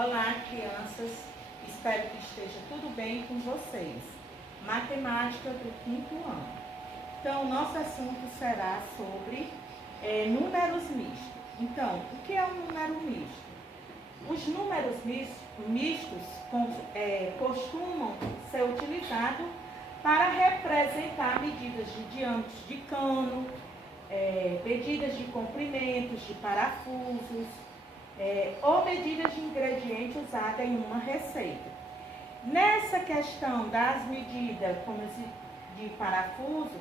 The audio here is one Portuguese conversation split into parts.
Olá, crianças. Espero que esteja tudo bem com vocês. Matemática do 5º ano. Então, o nosso assunto será sobre números mistos. Então, o que é um número misto? Os números mistos costumam ser utilizados para representar medidas de diâmetros de cano, medidas de comprimentos, de parafusos, ou medidas de ingrediente usada em uma receita. Nessa questão das medidas como de parafuso,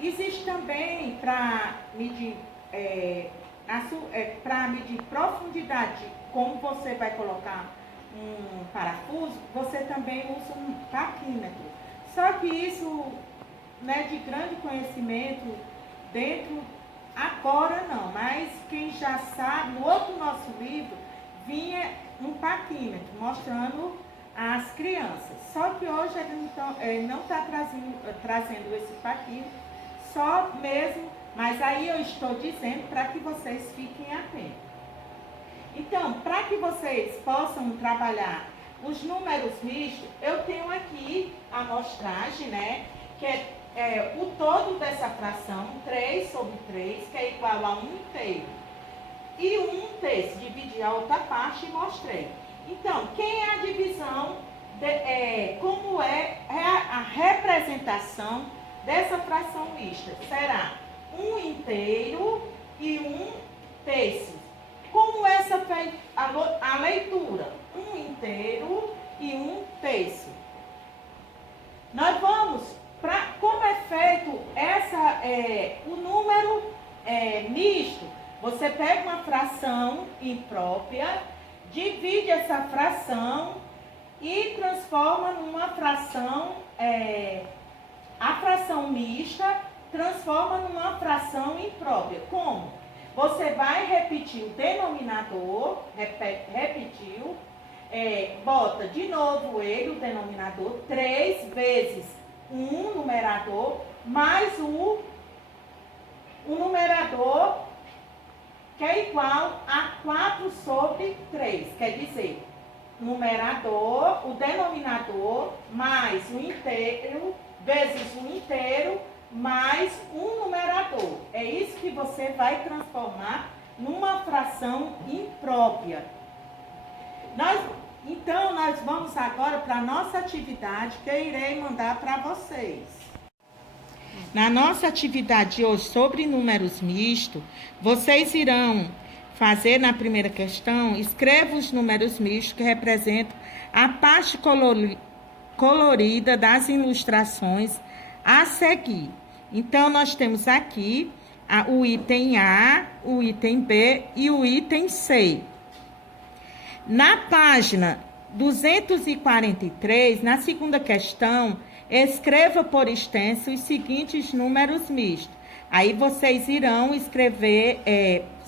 existe também para medir profundidade, como você vai colocar um parafuso, você também usa um taquímetro. Só que isso não é de grande conhecimento dentro, agora não, mas quem já sabe, no outro nosso livro, vinha um taquímetro mostrando às crianças. Só que hoje ele não está trazendo esse taquímetro, só mesmo, mas aí eu estou dizendo para que vocês fiquem atentos. Então, para que vocês possam trabalhar os números mistos, eu tenho aqui a amostragem, né, que é o todo dessa fração, 3 sobre 3, que é igual a 1 inteiro. E 1/3, dividi a outra parte e mostrei. Então, quem é a divisão, como é a representação dessa fração mista? Será 1 inteiro e 1/3. Como essa foi a leitura? 1 inteiro e 1/3. Nós vamos, como é feito o número misto, você pega uma fração imprópria, divide essa fração e transforma numa fração, a fração mista transforma numa fração imprópria. Como? Você vai repetir o denominador, repetiu, bota de novo ele, o denominador, 3 vezes 1 numerador, mais o numerador, que é igual a 4 sobre 3. Quer dizer, numerador, o denominador, mais o inteiro, vezes o inteiro, mais um numerador. É isso que você vai transformar numa fração imprópria. Então, nós vamos agora para a nossa atividade, que eu irei mandar para vocês. Na nossa atividade de hoje sobre números mistos, vocês irão fazer na primeira questão, escreva os números mistos que representam a parte colorida das ilustrações a seguir. Então, nós temos aqui o item A, o item B e o item C. Na página 243, na segunda questão, escreva por extenso os seguintes números mistos. Aí vocês irão escrever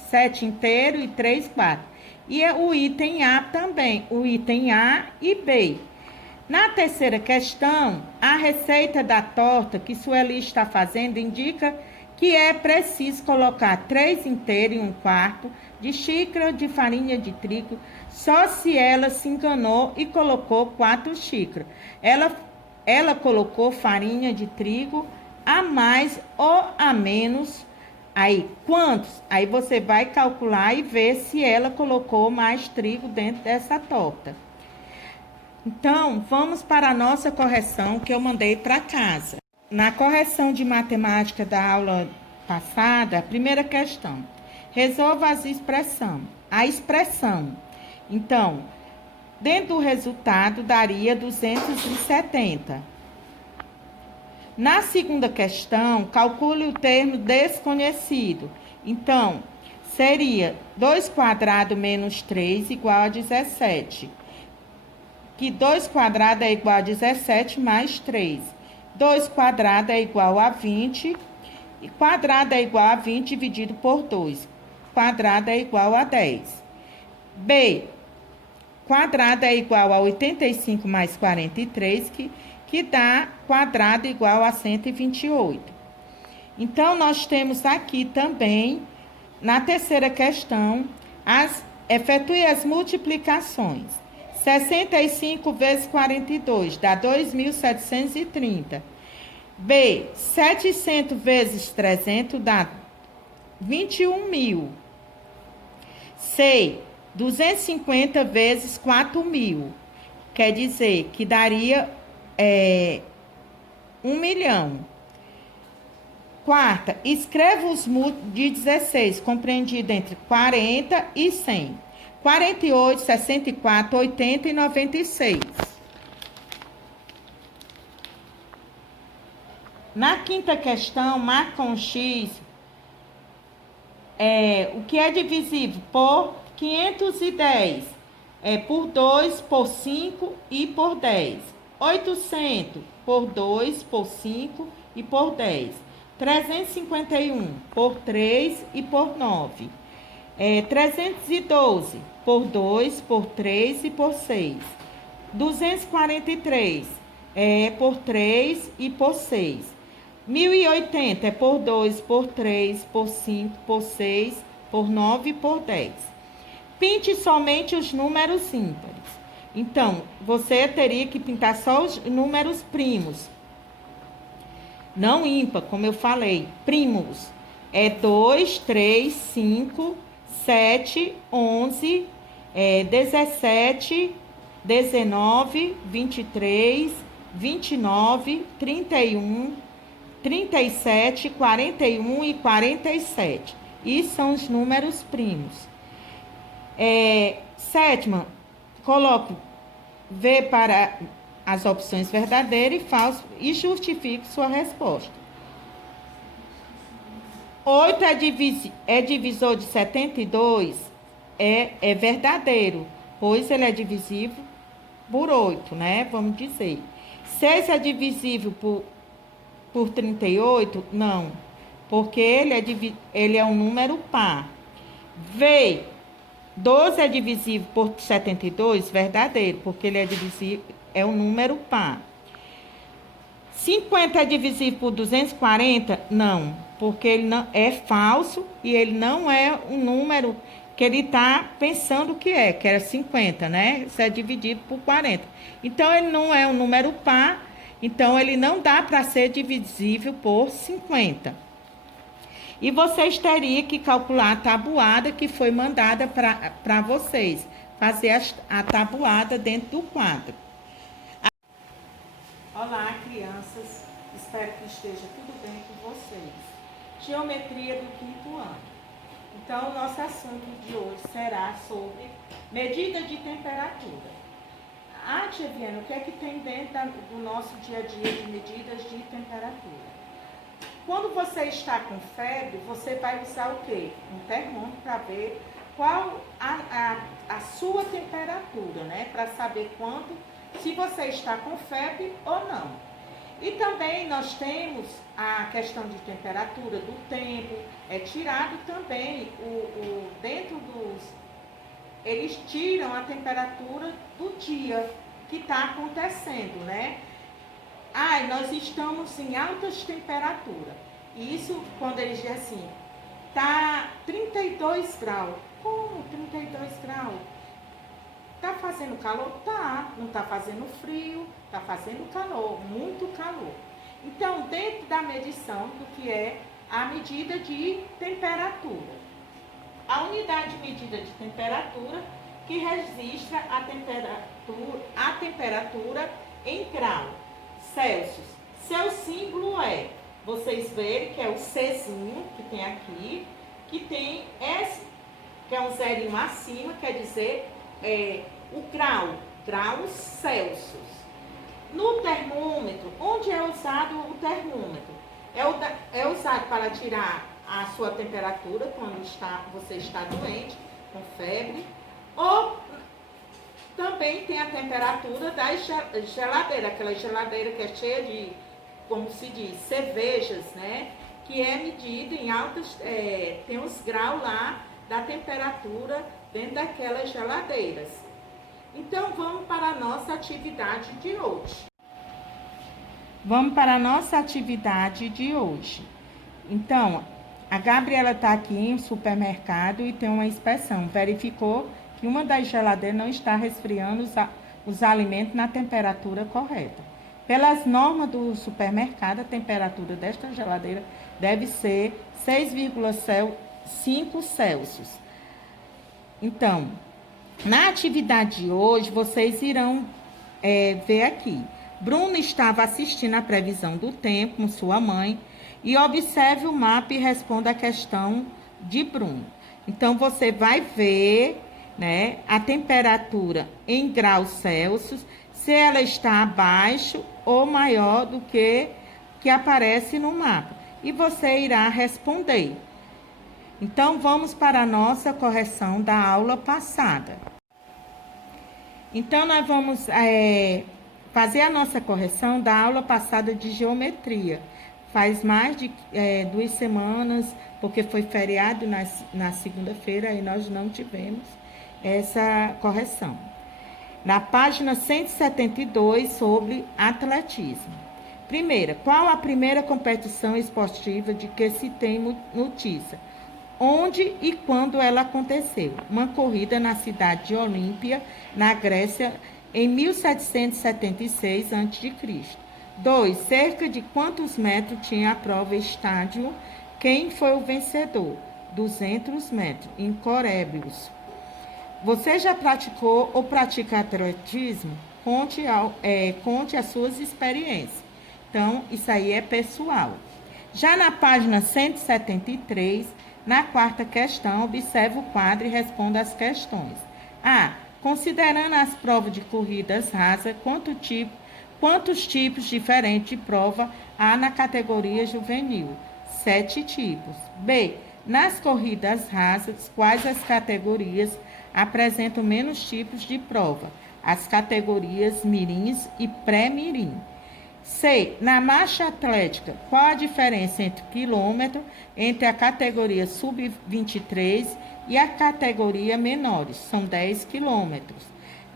7 inteiro e 3 quartos. E o item A também, o item A e B. Na terceira questão, a receita da torta que Sueli está fazendo indica que é preciso colocar 3 inteiros e 1 quarto de xícara de farinha de trigo, só se ela se enganou e colocou 4 xícaras. Ela colocou farinha de trigo a mais ou a menos. Aí, quantos? Aí você vai calcular e ver se ela colocou mais trigo dentro dessa torta. Então, vamos para a nossa correção que eu mandei para casa. Na correção de matemática da aula passada, a primeira questão. Resolva as expressões. A expressão. Então, dentro do resultado, daria 270. Na segunda questão, calcule o termo desconhecido. Então, seria 2 quadrado menos 3 igual a 17. Que 2 quadrado é igual a 17 mais 3. 2 quadrado é igual a 20. E quadrado é igual a 20 dividido por 2. Quadrado é igual a 10. B. Quadrado é igual a 85 mais 43, que dá quadrado igual a 128. Então, nós temos aqui também, na terceira questão, efetue as multiplicações. 65 vezes 42 dá 2.730. B, 700 vezes 300 dá 21.000. C, 250 vezes 4.000. Quer dizer que daria 1 milhão. Quarta, escreva os múltiplos de 16, compreendido entre 40 e 100. 48, 64, 80 e 96. Na quinta questão, marca um X, o que é divisível por 510, por 2, por 5 e por 10. 800 por 2, por 5 e por 10. 351 por 3 e por 9. 312 por 2, por 3 e por 6. 243 por 3 e por 6. 1080 é por 2, por 3, por 5, por 6, por 9 e por 10. Pinte somente os números ímpares. Então, você teria que pintar só os números primos. Não ímpar, como eu falei, primos. 2, 3, 5, 7, 11, 17, 19, 23, 29, 31, 37, 41 e 47. Isso são os números primos. Sétima, coloque V para as opções verdadeira e falso e justifique sua resposta. 8 é divisor de 72? É verdadeiro, pois ele é divisível por 8, né? Vamos dizer. 6 é divisível por 38? Não, porque ele é um número par. V, 12 é divisível por 72? Verdadeiro, porque ele é um número par. 50 é divisível por 240? Não, porque ele não é falso e ele não é um número que ele está pensando que era 50, né? Isso é dividido por 40. Então, ele não é um número par, então ele não dá para ser divisível por 50. E vocês teriam que calcular a tabuada que foi mandada para vocês. Fazer a tabuada dentro do quadro. Olá, crianças. Espero que esteja tudo bem com vocês. Geometria do quinto ano. Então, o nosso assunto de hoje será sobre medida de temperatura. Tia Viana, o que é que tem dentro do nosso dia a dia de medidas de temperatura? Quando você está com febre, você vai usar o quê? Um termômetro para ver qual a sua temperatura, né? Para saber se você está com febre ou não. E também nós temos a questão de temperatura do tempo, tirado também dentro dos... Eles tiram a temperatura do dia que está acontecendo, né? Nós estamos em altas temperaturas. Isso quando eles dizem assim, tá 32 graus. Como 32 graus? Tá fazendo calor? Tá. Não tá fazendo frio, tá fazendo calor, muito calor. Então, dentro da medição do que é a medida de temperatura. A unidade de medida de temperatura que registra a temperatura em grau Celsius. Seu símbolo vocês verem que é o Czinho, que tem aqui, que tem S, que é um zerinho acima, quer dizer o graus Celsius. No termômetro, onde é usado o termômetro? É usado para tirar a sua temperatura quando você está doente, com febre, ou também tem a temperatura da geladeira, aquela geladeira que é cheia de, como se diz, cervejas, né? Que é medida em altas, tem os graus lá da temperatura dentro daquelas geladeiras. Então, vamos para a nossa atividade de hoje. Então, a Gabriela está aqui em supermercado e tem uma inspeção. Verificou que uma das geladeiras não está resfriando os alimentos na temperatura correta. Pelas normas do supermercado, a temperatura desta geladeira deve ser 6,5 Celsius. Então, na atividade de hoje, vocês irão ver aqui. Bruno estava assistindo a previsão do tempo com sua mãe e observe o mapa e responda a questão de Bruno. Então, você vai ver, né, a temperatura em graus Celsius, se ela está abaixo ou maior do que aparece no mapa. E você irá responder. Então, vamos para a nossa correção da aula passada. Então, nós vamos fazer a nossa correção da aula passada de geometria. Faz mais de 2 semanas, porque foi feriado na segunda-feira e nós não tivemos essa correção. Na página 172, sobre atletismo. Primeira, qual a primeira competição esportiva de que se tem notícia? Onde e quando ela aconteceu? Uma corrida na cidade de Olímpia, na Grécia, em 1776 a.C. 2. Cerca de quantos metros tinha a prova estádio? Quem foi o vencedor? 200 metros, em Corébios. Você já praticou ou pratica atletismo? Conte as suas experiências. Então, isso aí é pessoal. Já na página 173, na quarta questão, observe o quadro e responda as questões. A. Considerando as provas de corridas rasas, quantos tipos diferentes de prova há na categoria juvenil? 7 tipos. B. Nas corridas rasas, quais as categorias apresentam menos tipos de prova? As categorias mirins e pré-mirim. C. Na marcha atlética, qual a diferença entre quilômetro entre a categoria sub-23 e a categoria menores? São 10 quilômetros.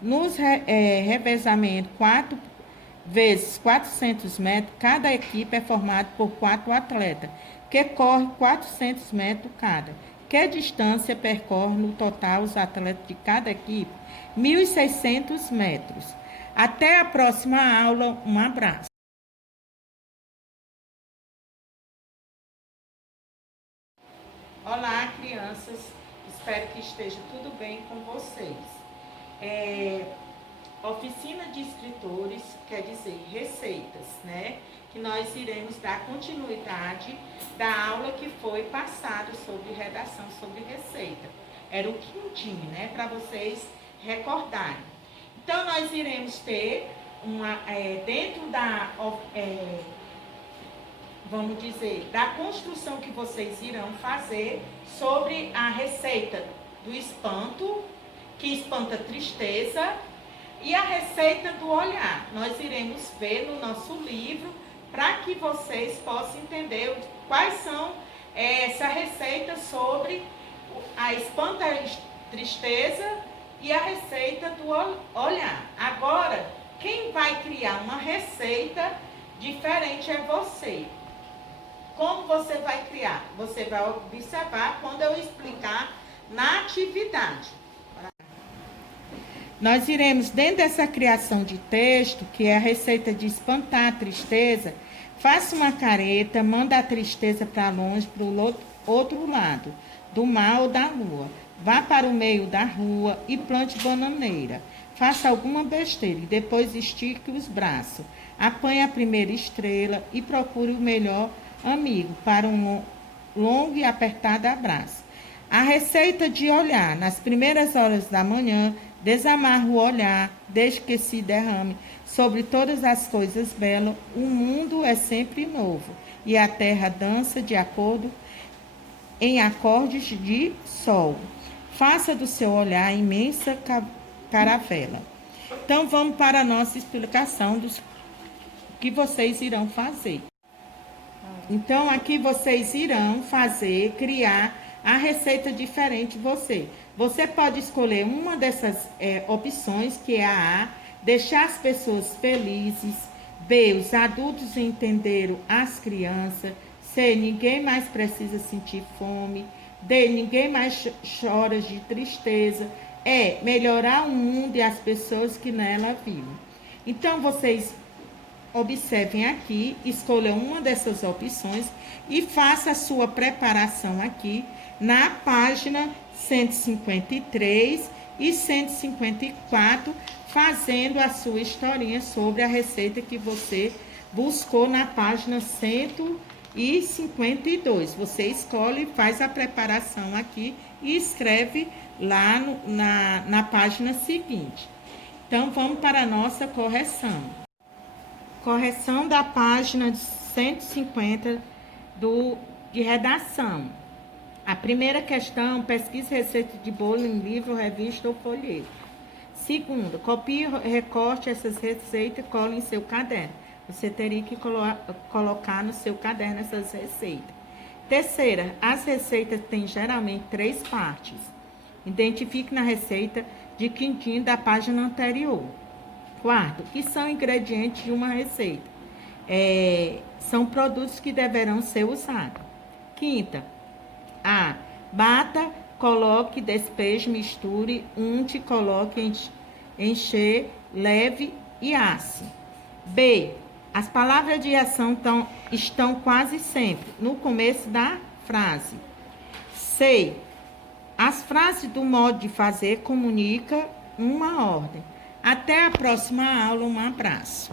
Nos revezamento 4 vezes 400 metros, cada equipe é formada por 4 atletas, que correm 400 metros cada. Que distância percorre no total os atletas de cada equipe? 1.600 metros. Até a próxima aula. Um abraço. Olá, crianças. Espero que esteja tudo bem com vocês. Oficina de escritores quer dizer receitas, né? Que nós iremos dar continuidade da aula que foi passada sobre redação, sobre receita. Era o quintinho, né? Para vocês recordarem. Então, nós iremos ter dentro da, vamos dizer, da construção que vocês irão fazer sobre a receita do espanto, que espanta tristeza, e a receita do olhar. Nós iremos ver no nosso livro, para que vocês possam entender quais são essa receita sobre a espanta tristeza e a receita do olhar. Agora, quem vai criar uma receita diferente é você. Como você vai criar? Você vai observar quando eu explicar na atividade. Nós iremos, dentro dessa criação de texto, que é a receita de espantar a tristeza, faça uma careta, manda a tristeza para longe, para o outro lado, do mar ou da lua. Vá para o meio da rua e plante bananeira. Faça alguma besteira e depois estique os braços. Apanhe a primeira estrela e procure o melhor amigo para um longo e apertado abraço. A receita de olhar. Nas primeiras horas da manhã, desamarra o olhar, deixe que se derrame sobre todas as coisas belas. O mundo é sempre novo e a terra dança de acordo em acordes de sol. Faça do seu olhar imensa caravela. Então, vamos para a nossa explicação dos que vocês irão fazer. Então, aqui vocês irão criar a receita diferente de você. Você pode escolher uma dessas opções, que é a A, deixar as pessoas felizes. B, os adultos entenderam as crianças. C, ninguém mais precisa sentir fome. D, ninguém mais chora de tristeza. é melhorar o mundo e as pessoas que nela vivem. Então, vocês observem aqui, escolham uma dessas opções e faça a sua preparação aqui na página 153 e 154, fazendo a sua historinha sobre a receita que você buscou na página 152. Você escolhe, faz a preparação aqui e escreve lá na página seguinte. Então, vamos para a nossa correção. Correção da página 150 de redação. A primeira questão, pesquise receita de bolo em livro, revista ou folheto. Segunda, copie e recorte essas receitas e cole em seu caderno. Você teria que colocar no seu caderno essas receitas. Terceira, as receitas têm geralmente 3 partes. Identifique na receita de quindim da página anterior. Quarto, que são ingredientes de uma receita? São produtos que deverão ser usados. Quinta, A. Bata, coloque, despeje, misture, unte, coloque, encher, leve e asse. B. As palavras de ação estão quase sempre no começo da frase. C. As frases do modo de fazer comunicam uma ordem. Até a próxima aula, um abraço.